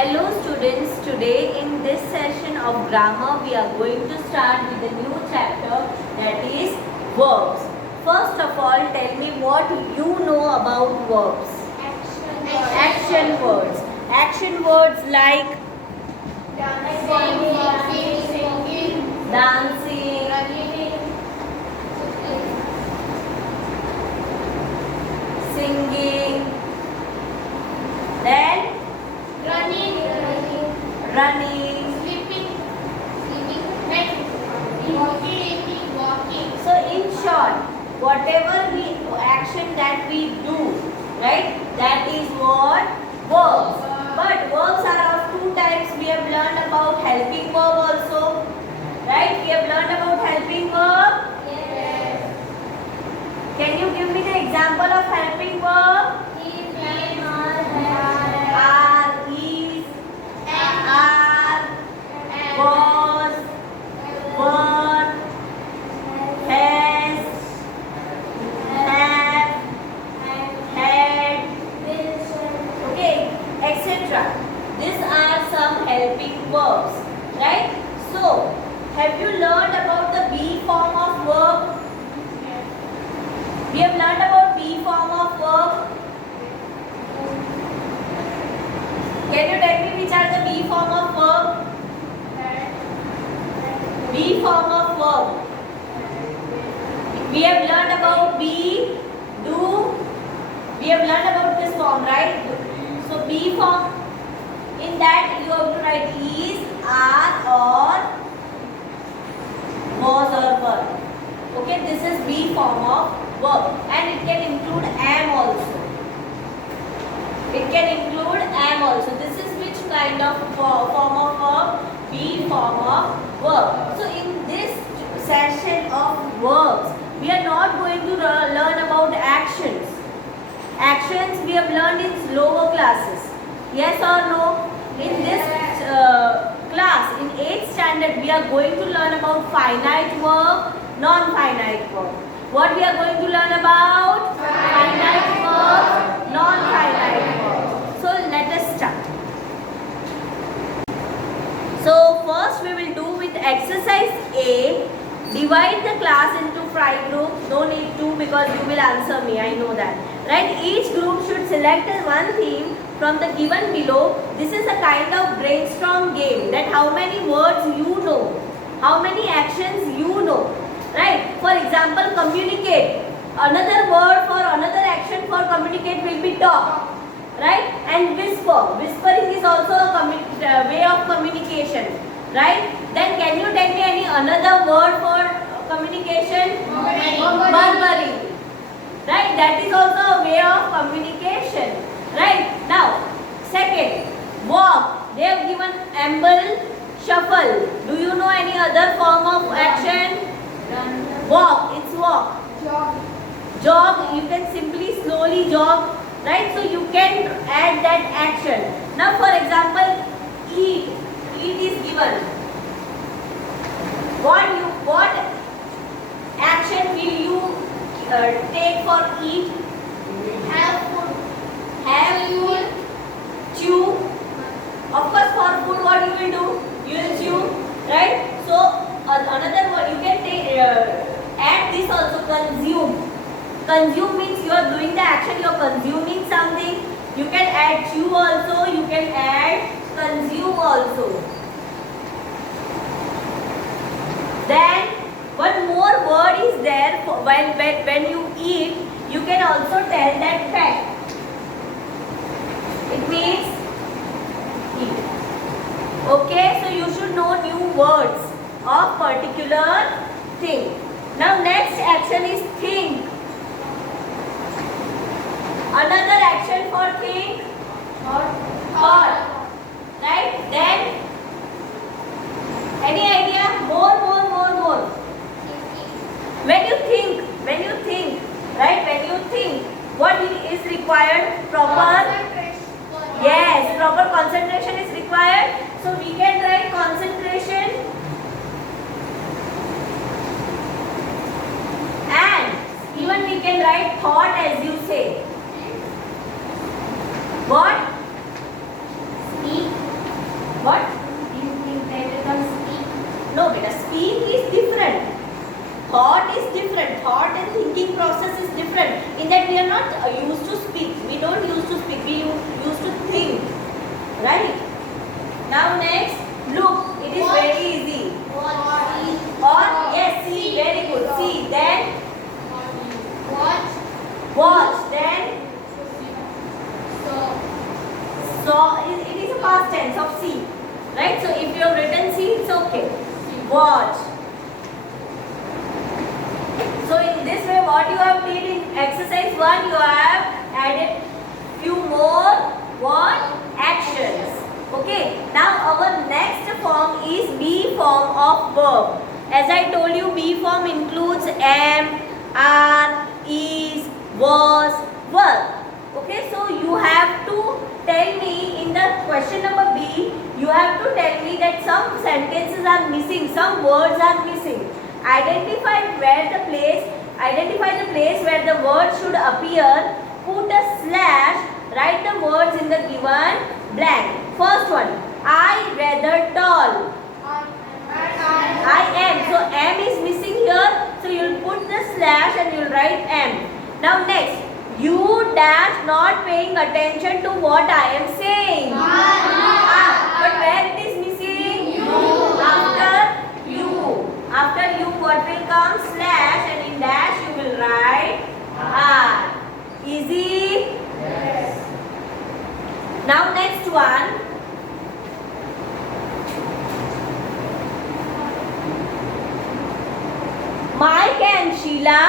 Hello students, today in this session of grammar we are going to start with a new chapter, that is verbs. First of all, tell me what you know about verbs. Action words. Action words like dancing, singing, then running. So in short, whatever action that we do, right, that is what verbs. But verbs are of two types. We have learned about helping verb also, right? We have learned about helping verb. Yes. Can you give me the example of helping verb? Are, is, are, was, were, has, have, had, okay, etc. These are some helping verbs, right? So, have you learned about the be form of verb? We have learned about be form of verb. Can you tell me which are the be form of verb? Be form of verb. We have learned about be, do. We have learned about this form, right? So be form, in that you have to write is, are, or, was or were. Okay, this is be form of verb, and it can include am also. It can include am also. This is which kind of form of verb? Be form of verb. So in this session of verbs, we are not going to learn about actions. Actions we have learned in lower classes. Yes or no? In this class, in 8th standard, we are going to learn about finite verb, non-finite verb. What we are going to learn about? Finite verbs, non-finite verbs. So let us start. So first we will do with exercise A. Divide the class into 5 groups. No need to, because you will answer me. I know that. Right? Each group should select one theme from the given below. This is a kind of brainstorm game. That how many words you know, how many actions you know. Right? For example, communicate. Another word for another action for communicate will be talk. Right? And whisper. Whispering is also a way of communication. Right? Then can you tell me any another word for communication? Murmuring. Right? That is also a way of communication. Right? Now, second, walk. They have given amble, shuffle. Do you know any other form of action? Walk. It's walk. Jog. You can simply slowly jog. Right? So you can add that action. Now, for example, eat. Eat is given. What action will you take for eat? Have food. Have food. Chew. Of course, for food, what you will do? You will chew. Right? So another word you can take. Add this also. Consume. Consume means you are doing the action. You are consuming something. You can add chew also. You can add consume also. Then one more word is there for when you eat. You can also tell that fact. It means eat. Okay, so you should know new words of particular thing. Now next action is think. Another action for think. Thought. Right? Then any idea? More. When you think, right? When you think, what is required? Proper. Yes, proper concentration is required. So we can write concentration and even we can write thought as you say. What? Speak. saw, it is a past tense of see. Right? So if you have written see, it's okay. Watch. So in this way, what you have did in exercise 1, you have added few more what? Actions. Okay. Now our next form is be form of verb. As I told you, be form includes am, are, is, was, were. Okay. So you have to tell me in the question number B, you have to tell me that some sentences are missing, some words are missing. Identify the place where the word should appear, put a slash, write the words in the given blank. First one, I rather tall. I am. So am is missing here, so you will put the slash and you will write am. Now next, you dash not paying attention to what I am saying. But where it is missing? You. After you, what will come? Slash, and in dash you will write are. Easy? Yes. Now next one. Mike and Sheila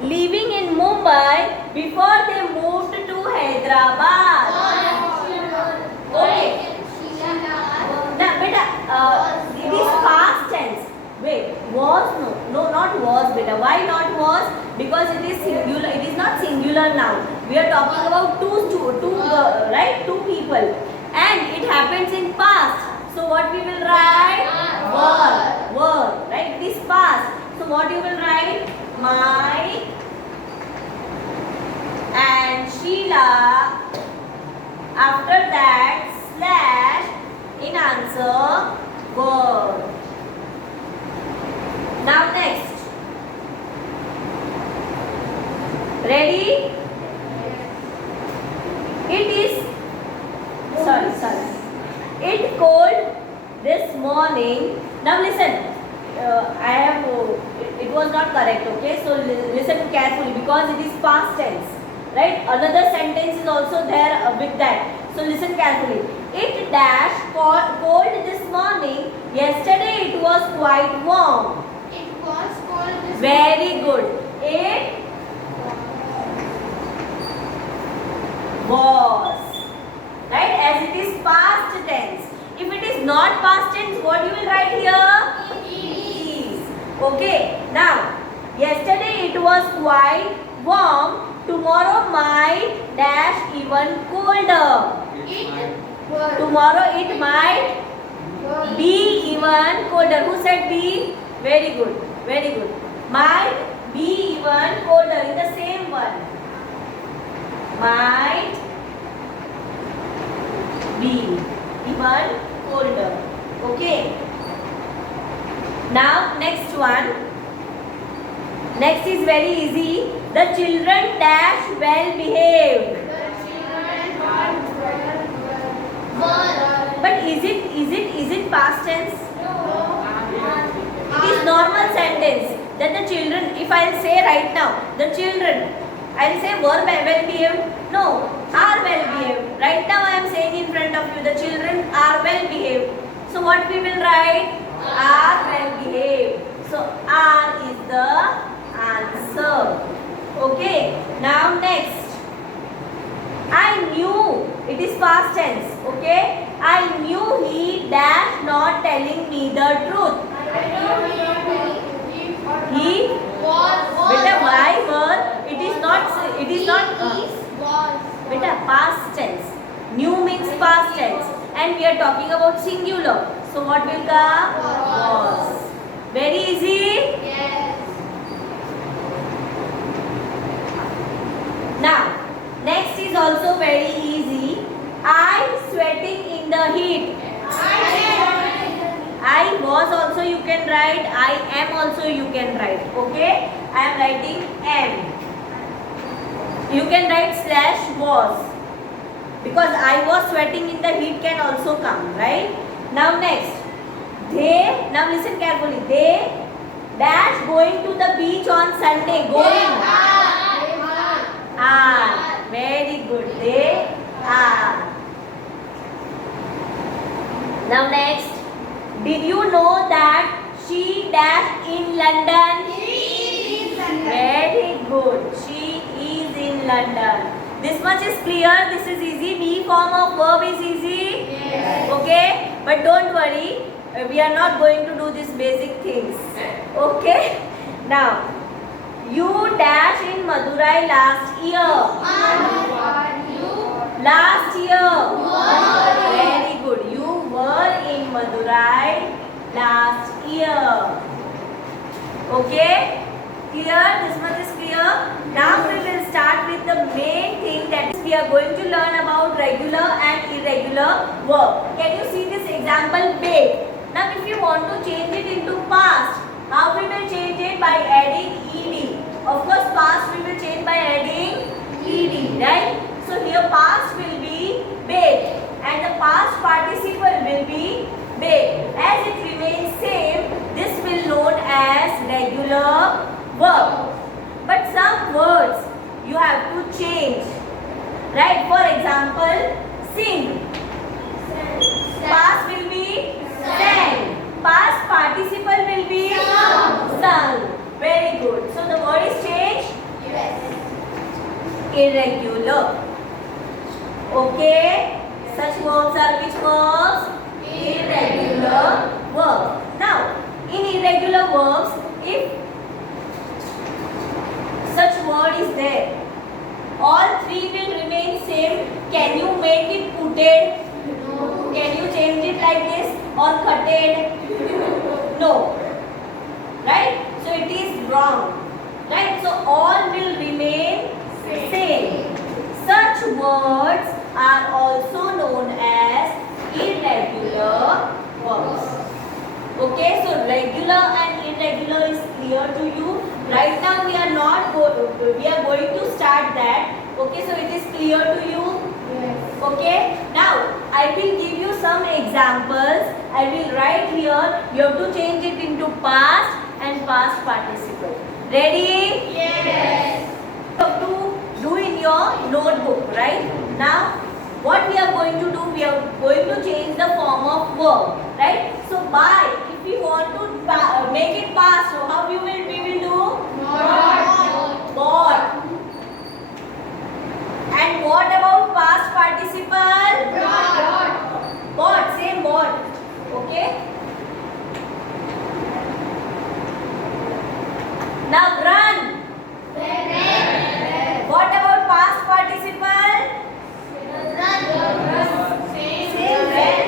living in Mumbai before they moved to Hyderabad. Okay. Now, beta, it is past tense. Wait, was? No, not was, beta. Why not was? Because it is singular. It is not singular now. We are talking about right? Two people, and it happens in past. So what we will write? Were. Right? It is past. So what you will write? Mike and Sheila. After that, slash in answer were. Now next. Ready? It is sorry. It cold this morning. Now listen. It was not correct, okay? So listen carefully because it is past tense, right? Another sentence is also there with that. So listen carefully. It dash cold this morning. Yesterday it was quite warm. It was cold this morning. Very good. It was. Right? As it is past tense. If it is not past tense, what you will write here? Is. Okay. Now, yesterday it was quite warm. Tomorrow might dash even colder. Tomorrow it might be even colder. Who said be? Very good. Very good. Might be even colder in the same one. Might be even colder. Okay. Now next one. Next is very easy. The children dash well behaved. But is it past tense? It is normal sentence. That the children, if I will say right now, the children, I will say were well behaved. No, are well behaved. Right now I am saying in front of you, the children are well behaved. So what we will write? Are well behaved. So are is the answer. Okay. Now next. I knew. It is past tense. Okay. I knew he dash not telling me the truth. He was. Beta, why were? It is not. Beta, past tense. New means past tense, and we are talking about singular. So what will come? Was. Very easy. Yes. Now, next is also very easy. I sweating in the heat. I was also you can write. I am also you can write. Okay? I am writing am. You can write slash was. Because I was sweating in the heat can also come. Right? Now next. They, now listen carefully. They dash going to the beach on Sunday. Going. Are. Very good. They are. Now next, did you know that she dashed in London? Very good. She is in London. This much is clear. This is easy. Be form of verb is easy. Yes. Okay. But don't worry. We are not going to do these basic things. Okay. Now, you dashed in Madurai last year. Last year. Very good. You were in Madurai last year. Okay. Clear? This much is clear. Now we will start with the main thing, that is we are going to learn about regular and irregular verb. Can you see this example bake? Now if you want to change it into past, how we will change it? By adding ed. Of course past we will change by adding ed, right? So here past will be baked and the past participle will be baked. As it remains same, this will known as regular verb. But some words you have to change, right? For example, sing. Past will be sang. Past participle will be sung. Very good. So the word is changed. Irregular. Okay. Such verbs are which verbs? Irregular verbs. Now, in irregular verbs, if such word is there, all three will remain same. Can you make it putted? Can you change it like this or cutted? No. Right? So it is wrong. Right? So all will remain same. Such words are also known as irregular verbs. Okay, so regular and irregular is clear to you. Right now we are going to start that. Okay, so it is clear to you. Okay, now I will give you some examples. I will write here. You have to change it into past and past participle. Ready? Yes. You have to do in your notebook, right? Now what we are going to do, we are going to change the form of verb, right? So by, if we want to make it past, so how we will do? Bought. And what about past participle? Bought, same bought. Okay. Now run. What about past participle? Same ran.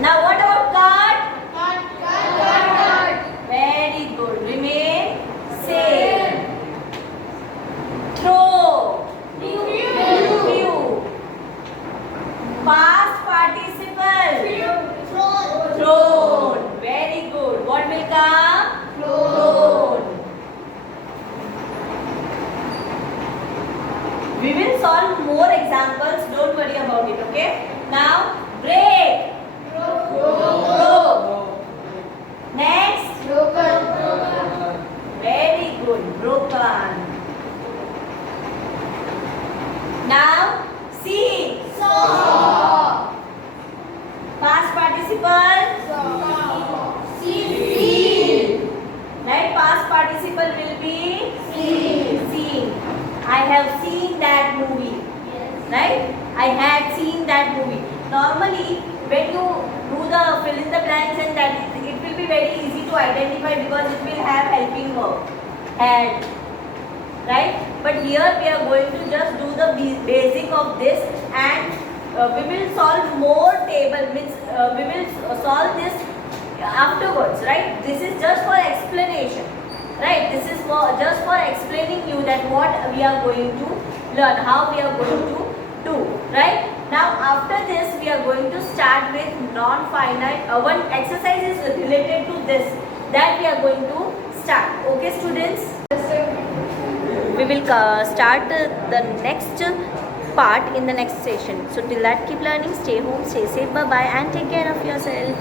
Now what about cut? Very good. Remain same. Throw. Threw. Past participle. Thrown. Very good. What will come? Thrown. We will solve more examples. Don't worry about it. Okay. Now break. Broke. Next. Very good. Broken. Now see. Past participle. Seen. Right? Past participle will be seen. I have seen that movie. Right? I had seen that movie. Normally, when you do the fill in the blanks and that, it will be very easy to identify because it will have helping verb. Had. Right? But here we are going to just do the basic of this and we will solve more table. Means we will solve this afterwards. Right? This is just for explanation. Right? This is just for explaining you that what we are going to learn, how we are going to do. Right? Now after this we are going to start with non-finite. One exercise is related to this that we are going to start. Okay students? We will start the next part in the next session. So till that keep learning, stay home, stay safe, bye bye and take care of yourself.